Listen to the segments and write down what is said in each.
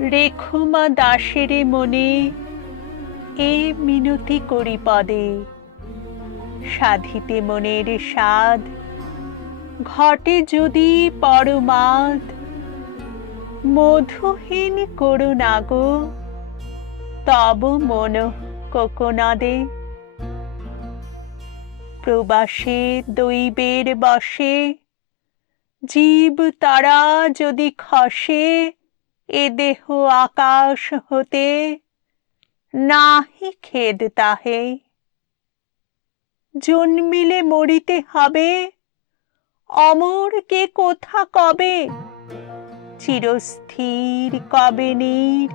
রেখুমা দাসের মনে এ মিনতি করি পদে। সাধিতে মনের স্বাদ, ঘটে যদি পরমাদ। মধুহীন করুণা গো, তব মন কোকোনাদে। প্রবাসে দৈবের বসে, জীব তারা যদি খসে এ দেহ আকাশ হতে নাহি খেদ তাহে। জন্মিলে মরিতে হবে, অমর কে কোথা কবে? চিরস্থির কবে নীর?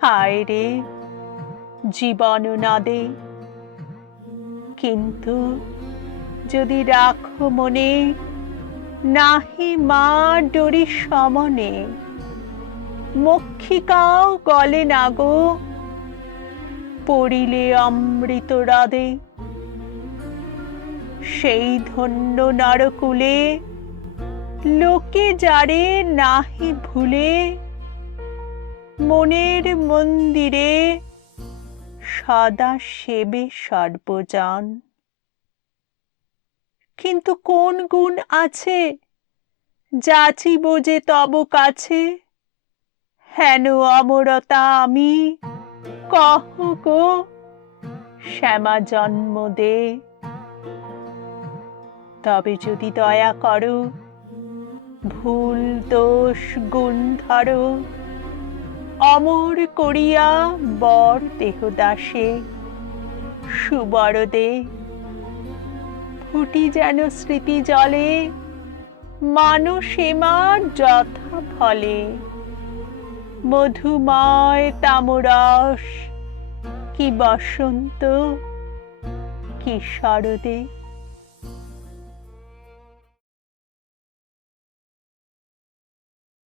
হায় রে, জীবন নদে। কিন্তু যদি রাখো মনে, নাহি মা ডরি সমনে। মক্ষিকাও গলে না গো। পড়িলে অমৃত হ্রদে সেই ধন্য নরকুলে লোকে যারে নাহি ভুলে, মনের মন্দিরে সদা সেবে সর্বজন। কিন্তু কোন গুণ আছে? যাচিব যে তব কাছে। হেন অমরতা আমি? কহ কো শ্যামা জন্ম দে। তবে যদি দয়া করো, ভুল দোষ গুণ ধরো। অমর করিয়া বর দেহদাসে সুবরদে। ফুটি যেন স্মৃতি জলে মানসেমার যথা ফলে। মধুময় তামরস কি বসন্ত কি শরদে